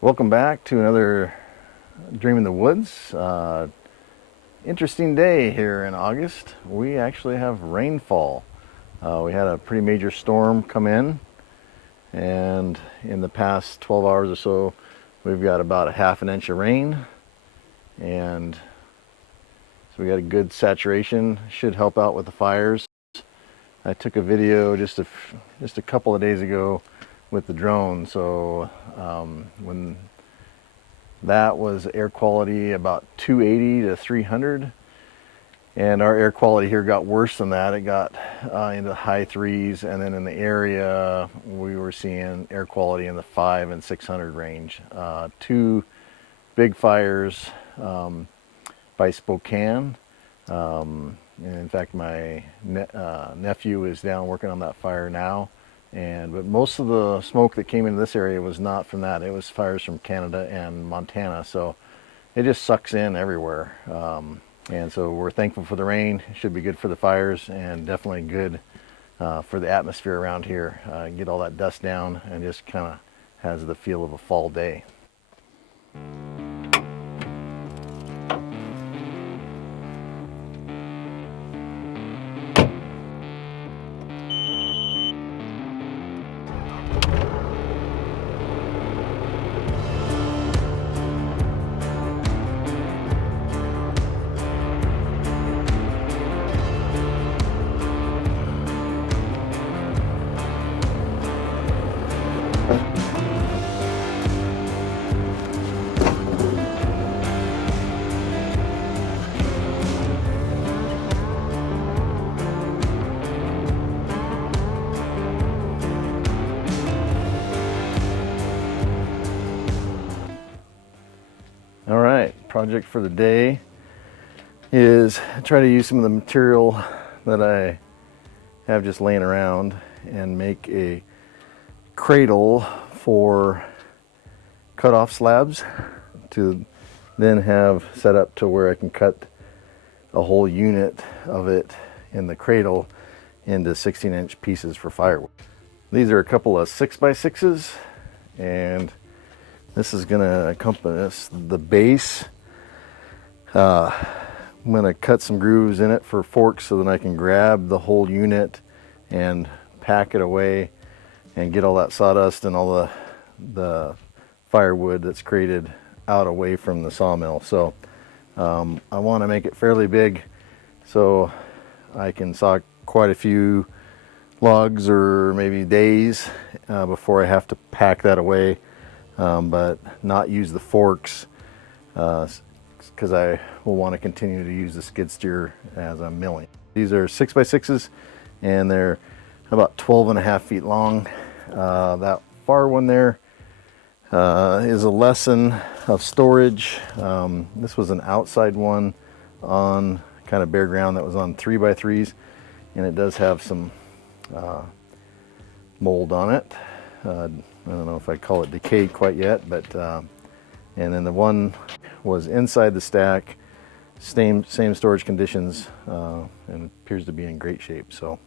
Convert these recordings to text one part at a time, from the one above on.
Welcome back to another Dream in the Woods. Interesting day here in August. We actually have rainfall. We had a pretty major storm come in, and in the past 12 hours or so, we've got about a half an inch of rain, and so we got a good saturation. Should help out with the fires. I took a video just a couple of days ago with the drone, so when that was air quality about 280 to 300, and our air quality here got worse than that. It got into the high threes, and then in the area we were seeing air quality in the 500 and 600 range. Two big fires by Spokane. And in fact, my nephew is down working on that fire now. But most of the smoke that came into this area was not from that. It was fires from Canada and Montana. So it just sucks in everywhere. And so we're thankful for the rain. It should be good for the fires, and definitely good for the atmosphere around here. Get all that dust down, and just kind of has the feel of a fall day. All right, project for the day is try to use some of the material that I have just laying around and make a cradle for cut-off slabs to then have set up to where I can cut a whole unit of it in the cradle into 16-inch pieces for firewood. These are a couple of 6x6s, and this is going to encompass the base. I'm going to cut some grooves in it for forks so that I can grab the whole unit and pack it away and get all that sawdust and all the firewood that's created out away from the sawmill. So I want to make it fairly big so I can saw quite a few logs or maybe days before I have to pack that away. But not use the forks because I will want to continue to use the skid steer as I'm milling. These are 6x6s, and they're about 12.5 feet long. That far one there is a lesson of storage. This was an outside one on kind of bare ground that was on 3x3s, and it does have some mold on it. I don't know if I'd call it decayed quite yet, but and then the one was inside the stack, same storage conditions, and appears to be in great shape. So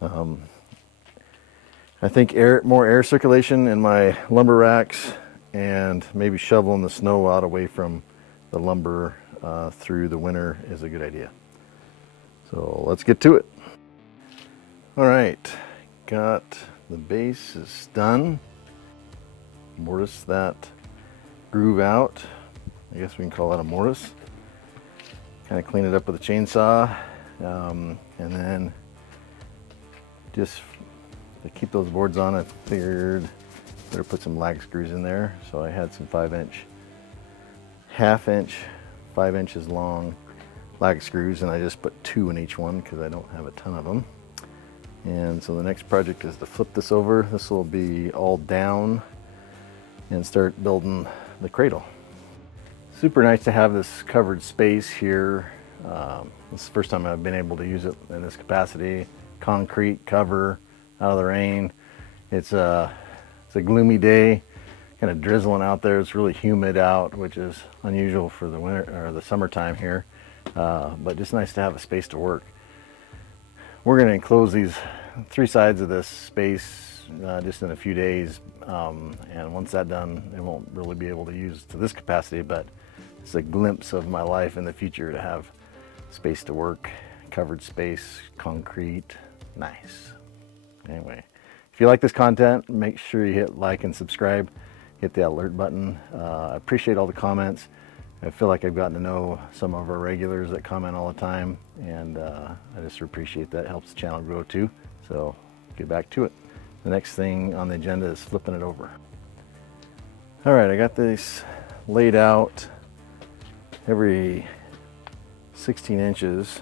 I think more air circulation in my lumber racks, and maybe shoveling the snow out away from the lumber through the winter is a good idea. So let's get to it. All right, got the base is done. Mortise that groove out. I guess we can call that a mortise. Kind of clean it up with a chainsaw, and then just to keep those boards on, I figured better put some lag screws in there. So I had some 5-inch, half-inch, 5 inches long lag screws, and I just put 2 in each one because I don't have a ton of them. And so the next project is to flip this over. This will be all down and start building the cradle. Super nice to have this covered space here. This is the first time I've been able to use it in this capacity. Concrete cover out of the rain. It's a gloomy day, kind of drizzling out there. It's really humid out, which is unusual for the winter or the summertime here, but just nice to have a space to work. We're going to enclose these 3 sides of this space just in a few days. And once that's done, it won't really be able to use to this capacity, but it's a glimpse of my life in the future to have space to work, covered space, concrete, nice. Anyway, if you like this content, make sure you hit like and subscribe, hit the alert button. I appreciate all the comments. I feel like I've gotten to know some of our regulars that comment all the time, and I just appreciate that. It helps the channel grow too. So get back to it. The next thing on the agenda is flipping it over. All right, I got this laid out every 16 inches,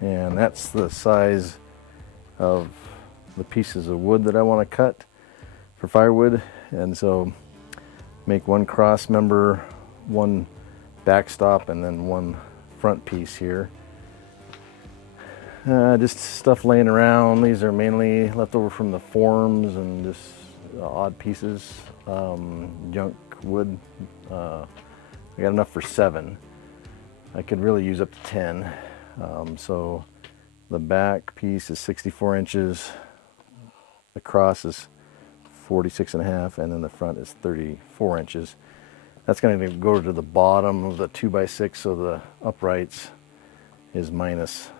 and that's the size of the pieces of wood that I want to cut for firewood. And so make one cross member, one backstop, and then one front piece here. Just stuff laying around. These are mainly leftover from the forms and just odd pieces, junk wood. I got enough for 7. I could really use up to 10. So the back piece is 64 inches, the cross is 46.5, and then the front is 34 inches. That's going to go to the bottom of the 2x6, so the uprights is minus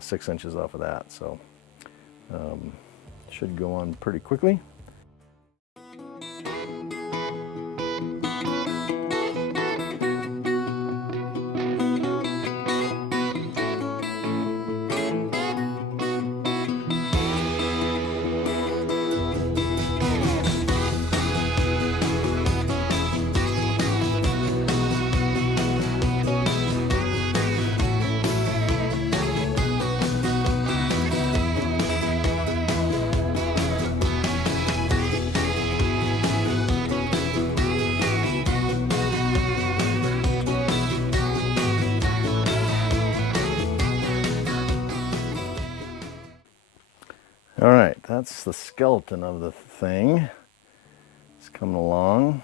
6 inches off of that. So should go on pretty quickly. All right, that's the skeleton of the thing. It's coming along.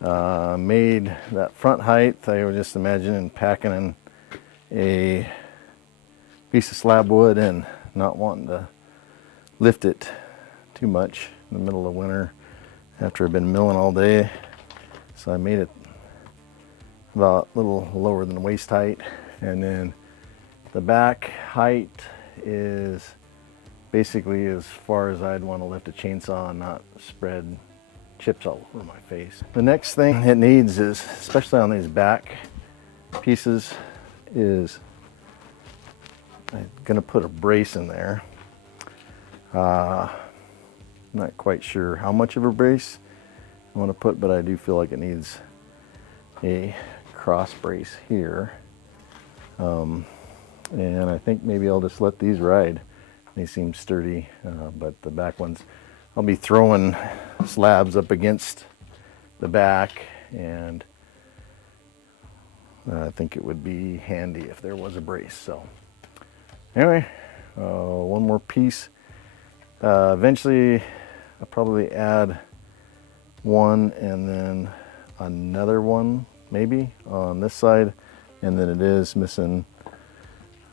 Made that front height. I was just imagining packing in a piece of slab wood and not wanting to lift it too much in the middle of winter after I've been milling all day. So I made it about a little lower than waist height. And then the back height is basically as far as I'd want to lift a chainsaw and not spread chips all over my face. The next thing it needs is, especially on these back pieces, is I'm gonna put a brace in there. Not quite sure how much of a brace I want to put, but I do feel like it needs a cross brace here. And I think maybe I'll just let these ride. They seem sturdy, but the back ones, I'll be throwing slabs up against the back, and I think it would be handy if there was a brace. So anyway, one more piece. Eventually I'll probably add one and then another one maybe on this side, and then it is missing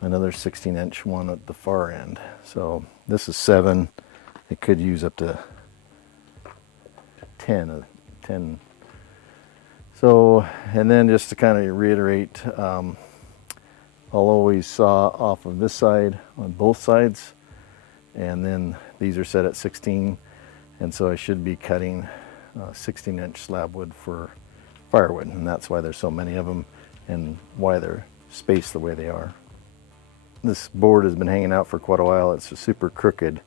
another 16-inch one at the far end. So this is 7. It could use up to 10. So, and then just to kind of reiterate, I'll always saw off of this side on both sides, and then these are set at 16, and so I should be cutting 16-inch slab wood for firewood, and that's why there's so many of them and why they're spaced the way they are. This board has been hanging out for quite a while. It's super crooked.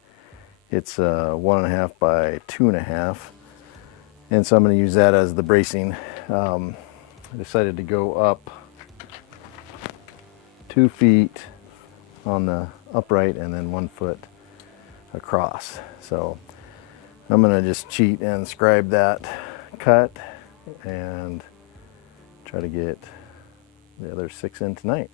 It's 1.5 by 2.5, and so I'm going to use that as the bracing. I decided to go up 2 feet on the upright and then 1 foot across. So I'm going to just cheat and scribe that cut and try to get the other 6 in tonight.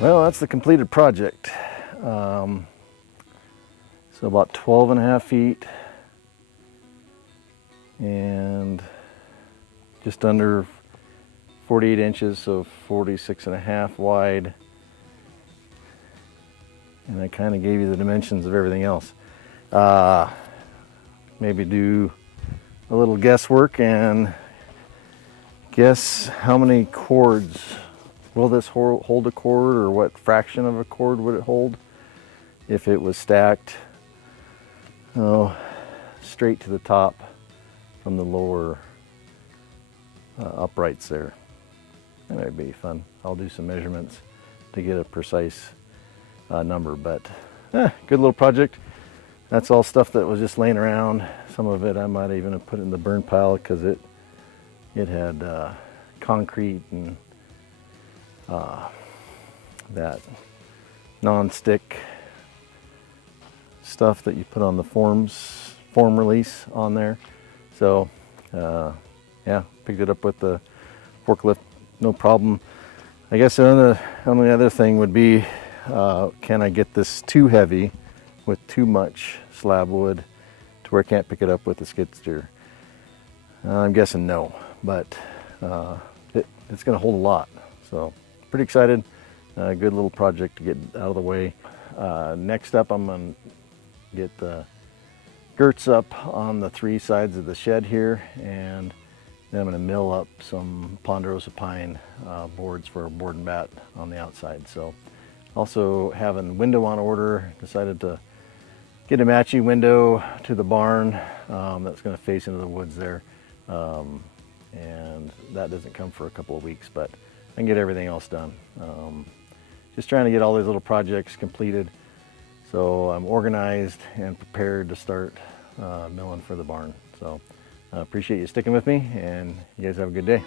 Well, that's the completed project. So So about 12.5 feet and just under 48 inches, so 46.5 wide. And I kind of gave you the dimensions of everything else. Maybe do a little guesswork and guess how many cords. Will this hold a cord, or what fraction of a cord would it hold if it was stacked straight to the top from the lower uprights there? That might be fun. I'll do some measurements to get a precise number, but good little project. That's all stuff that was just laying around. Some of it I might even have put in the burn pile because it had concrete and that non-stick stuff that you put on the form release on there. So yeah, picked it up with the forklift, no problem. I guess the only other thing would be, can I get this too heavy with too much slab wood to where I can't pick it up with the skid steer? I'm guessing no, but it's going to hold a lot. So pretty excited. Good little project to get out of the way. Next up, I'm going to get the girts up on the 3 sides of the shed here, and then I'm going to mill up some ponderosa pine boards for a board and bat on the outside. So also having window on order, decided to get a matchy window to the barn that's going to face into the woods there. And that doesn't come for a couple of weeks, but I can get everything else done. Just trying to get all these little projects completed, so I'm organized and prepared to start milling for the barn. So I appreciate you sticking with me, and you guys have a good day.